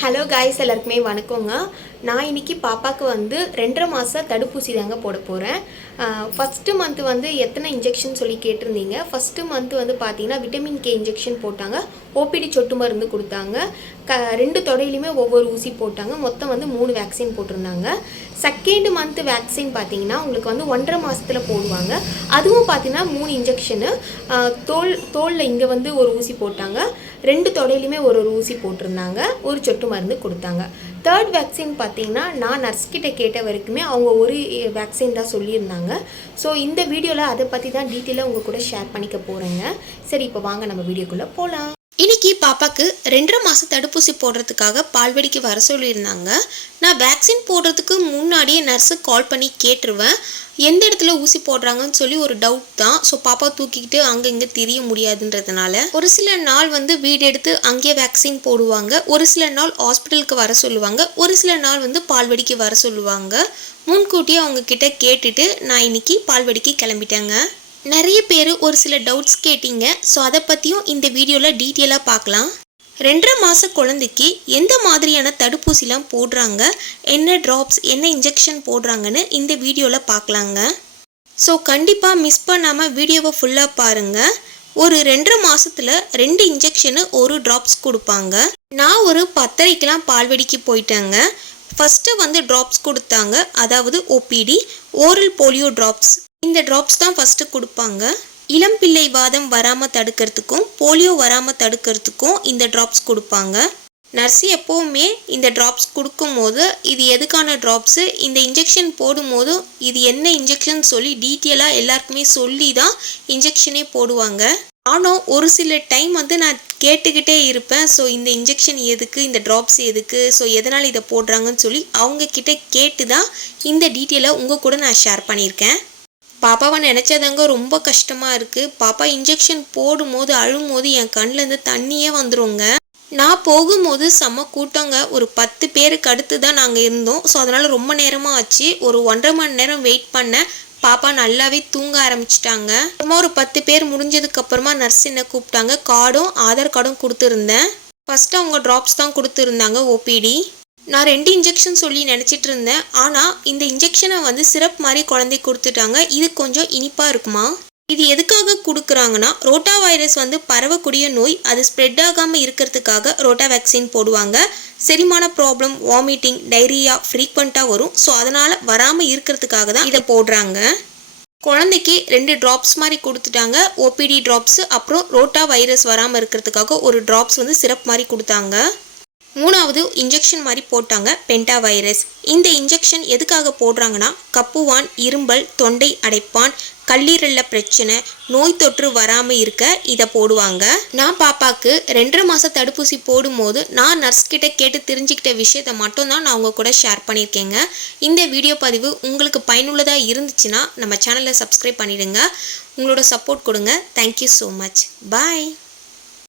Hello guys, எல்லாருக்குமே வணக்கங்க. நான் இன்றைக்கி பாப்பாவுக்கு வந்து 2.5 மாதம் தடுப்பூசி தாங்க போட போகிறேன். ஃபஸ்ட்டு மந்த்து வந்து எத்தனை இன்ஜெக்ஷன் சொல்லி கேட்டிருந்தீங்க. ஃபஸ்ட்டு மந்த்து வந்து பார்த்தீங்கன்னா விட்டமின் கே இன்ஜெக்ஷன் போட்டாங்க, ஓபிடி சொட்டு மருந்து கொடுத்தாங்க, 2 தொடையிலையுமே ஒவ்வொரு ஊசி போட்டாங்க. மொத்தம் வந்து 3 வேக்சின் போட்டிருந்தாங்க. செகண்ட் மந்த்து வேக்சின் பார்த்தீங்கன்னா உங்களுக்கு வந்து 1.5 மாதத்தில் போடுவாங்க. அதுவும் பார்த்தீங்கன்னா 3 இன்ஜெக்ஷனு. தோலில் இங்கே வந்து ஒரு ஊசி போட்டாங்க, 2 தொடையிலையுமே ஒரு ஊசி போட்டிருந்தாங்க, ஒரு சொட்டு மருந்து கொடுத்தாங்க. தேர்ட் வேக்சின் பார்த்தீங்கன்னா நான் நர்ஸ்கிட்ட கேட்ட வரைக்குமே அவங்க ஒரு வேக்சின் தான் சொல்லியிருந்தாங்க. ஸோ இந்த வீடியோவில் அதை பற்றி தான் டீட்டெயிலாக உங்கள் கூட ஷேர் பண்ணிக்க போகிறேங்க. சரி, இப்போ வாங்க நம்ம வீடியோக்குள்ளே போகலாம். இன்னைக்கு பாப்பாக்கு 2.5 மாதம் தடுப்பூசி போடுறதுக்காக பால்வடிக்கு வர சொல்லியிருந்தாங்க. நான் வேக்சின் போடுறதுக்கு முன்னாடியே நர்ஸுக்கு கால் பண்ணி கேட்டுருவேன், எந்த இடத்துல ஊசி போடுறாங்கன்னு சொல்லி ஒரு டவுட் தான். ஸோ பாப்பா தூக்கிக்கிட்டு அங்கே இங்கே தெரிய முடியாதுன்றதுனால ஒரு சில நாள் வந்து வீடு எடுத்து அங்கேயே வேக்சின் போடுவாங்க, ஒரு சில நாள் ஹாஸ்பிட்டலுக்கு வர சொல்லுவாங்க, ஒரு சில நாள் வந்து பால்வடிக்கு வர சொல்லுவாங்க. முன்கூட்டியே அவங்க கிட்ட கேட்டுட்டு நான் இன்னைக்கு பால்வடிக்கு கிளம்பிட்டேங்க. நிறைய பேர் ஒரு சில டவுட்ஸ் கேட்டீங்க. ஸோ அதை பற்றியும் இந்த வீடியோவில் டீட்டெயிலாக பார்க்கலாம். 2.5 மாத குழந்தைக்கு எந்த மாதிரியான தடுப்பூசிலாம் போடுறாங்க, என்ன ட்ராப்ஸ் என்ன இன்ஜெக்ஷன் போடுறாங்கன்னு இந்த வீடியோவில் பார்க்கலாங்க. ஸோ கண்டிப்பாக மிஸ் பண்ணாமல் வீடியோவை ஃபுல்லாக பாருங்கள். ஒரு 2.5 மாதத்தில் 2 இன்ஜெக்ஷனு 1 ட்ராப்ஸ் கொடுப்பாங்க. நான் ஒரு 10:30க்கெலாம் பால்வடிக்கு போயிட்டேங்க. ஃபஸ்ட்டு வந்து ட்ராப்ஸ் கொடுத்தாங்க, அதாவது ஓபிடி ஓரல் போலியோ ட்ராப்ஸ். இந்த ட்ராப்ஸ் தான் ஃபஸ்ட்டு கொடுப்பாங்க. இளம் பிள்ளை வாதம் வராமல் தடுக்கிறதுக்கும் போலியோ வராமல் தடுக்கிறதுக்கும் இந்த ட்ராப்ஸ் கொடுப்பாங்க. நர்ஸு எப்போவுமே இந்த ட்ராப்ஸ் கொடுக்கும்போது இது எதுக்கான ட்ராப்ஸு, இந்த இன்ஜெக்ஷன் போடும்போது இது என்ன இன்ஜெக்ஷன் சொல்லி டீட்டெயிலாக எல்லாருக்குமே சொல்லி தான் இன்ஜெக்ஷனே போடுவாங்க. ஆனால் ஒரு சில டைம் வந்து நான் கேட்டுக்கிட்டே இருப்பேன், ஸோ இந்த இன்ஜெக்ஷன் எதுக்கு, இந்த ட்ராப்ஸ் எதுக்கு, ஸோ எதனால் இதை போடுறாங்கன்னு சொல்லி அவங்கக்கிட்ட கேட்டு தான் இந்த டீட்டெயிலை உங்கள் கூட நான் ஷேர் பண்ணியிருக்கேன். பாப்பாவை நினச்சதாங்க ரொம்ப கஷ்டமாக இருக்குது. பாப்பா இன்ஜெக்ஷன் போடும்போது அழும்போது என் கண்ணிலேருந்து தண்ணியே வந்துடுங்க. நான் போகும்போது செம்ம கூட்டங்க, ஒரு 10 பேருக்கு அடுத்து தான் நாங்கள் இருந்தோம். ஸோ அதனால் ரொம்ப நேரமாக ஆச்சு. ஒரு 1.5 மணி நேரம் வெயிட் பண்ணேன். பாப்பா நல்லாவே தூங்க ஆரம்பிச்சிட்டாங்க. அப்புறமா ஒரு 10 பேர் முடிஞ்சதுக்கப்புறமா நர்ஸ் என்ன கூப்பிட்டாங்க, கார்டும் ஆதார் கார்டும் கொடுத்துருந்தேன். ஃபஸ்ட்டு அவங்க ட்ராப்ஸ் தான் கொடுத்துருந்தாங்க, ஓபிடி. நான் 2 இன்ஜெக்ஷன் சொல்லி நினச்சிட்டு இருந்தேன். ஆனால் இந்த இன்ஜெக்ஷனை வந்து சிரப் மாதிரி குழந்தை கொடுத்துட்டாங்க. இது கொஞ்சம் இனிப்பாக இருக்குமா. இது எதுக்காக கொடுக்குறாங்கன்னா, ரோட்டா வைரஸ் வந்து பரவக்கூடிய நோய், அது ஸ்ப்ரெட் ஆகாமல் இருக்கிறதுக்காக ரோட்டா வேக்சின் போடுவாங்க. செரிமான ப்ராப்ளம், வாமிட்டிங், டைரியா ஃப்ரீக்வெண்ட்டாக வரும். ஸோ அதனால் வராமல் இருக்கிறதுக்காக தான் இதை போடுறாங்க. குழந்தைக்கு 2 ட்ராப்ஸ் மாதிரி கொடுத்துட்டாங்க, ஓபிடி ட்ராப்ஸு, அப்புறம் ரோட்டா வைரஸ் வராமல் இருக்கிறதுக்காக ஒரு ட்ராப்ஸ் வந்து சிரப் மாதிரி கொடுத்தாங்க. 3வது இன்ஜெக்ஷன் மாதிரி போட்டாங்க, பென்டா வைரஸ். இந்த இன்ஜெக்ஷன் எதுக்காக போடுறாங்கன்னா, கப்புவான், இரும்பல், தொண்டை அடைப்பான், கல்லீரலில் பிரச்சனை, நோய் தொற்று வராமல் இருக்க இதை போடுவாங்க. நான் பாப்பாவுக்கு 2.5 மாத தடுப்பூசி போடும்போது நான் நர்ஸ்கிட்ட கேட்டு தெரிஞ்சுக்கிட்ட விஷயத்தை மட்டும்தான் நான் உங்கள் கூட ஷேர் பண்ணியிருக்கேங்க. இந்த வீடியோ பதிவு உங்களுக்கு பயனுள்ளதாக இருந்துச்சுன்னா நம்ம சேனலை சப்ஸ்கிரைப் பண்ணிவிடுங்க. உங்களோட சப்போர்ட் கொடுங்க. Thank you so much. பாய்.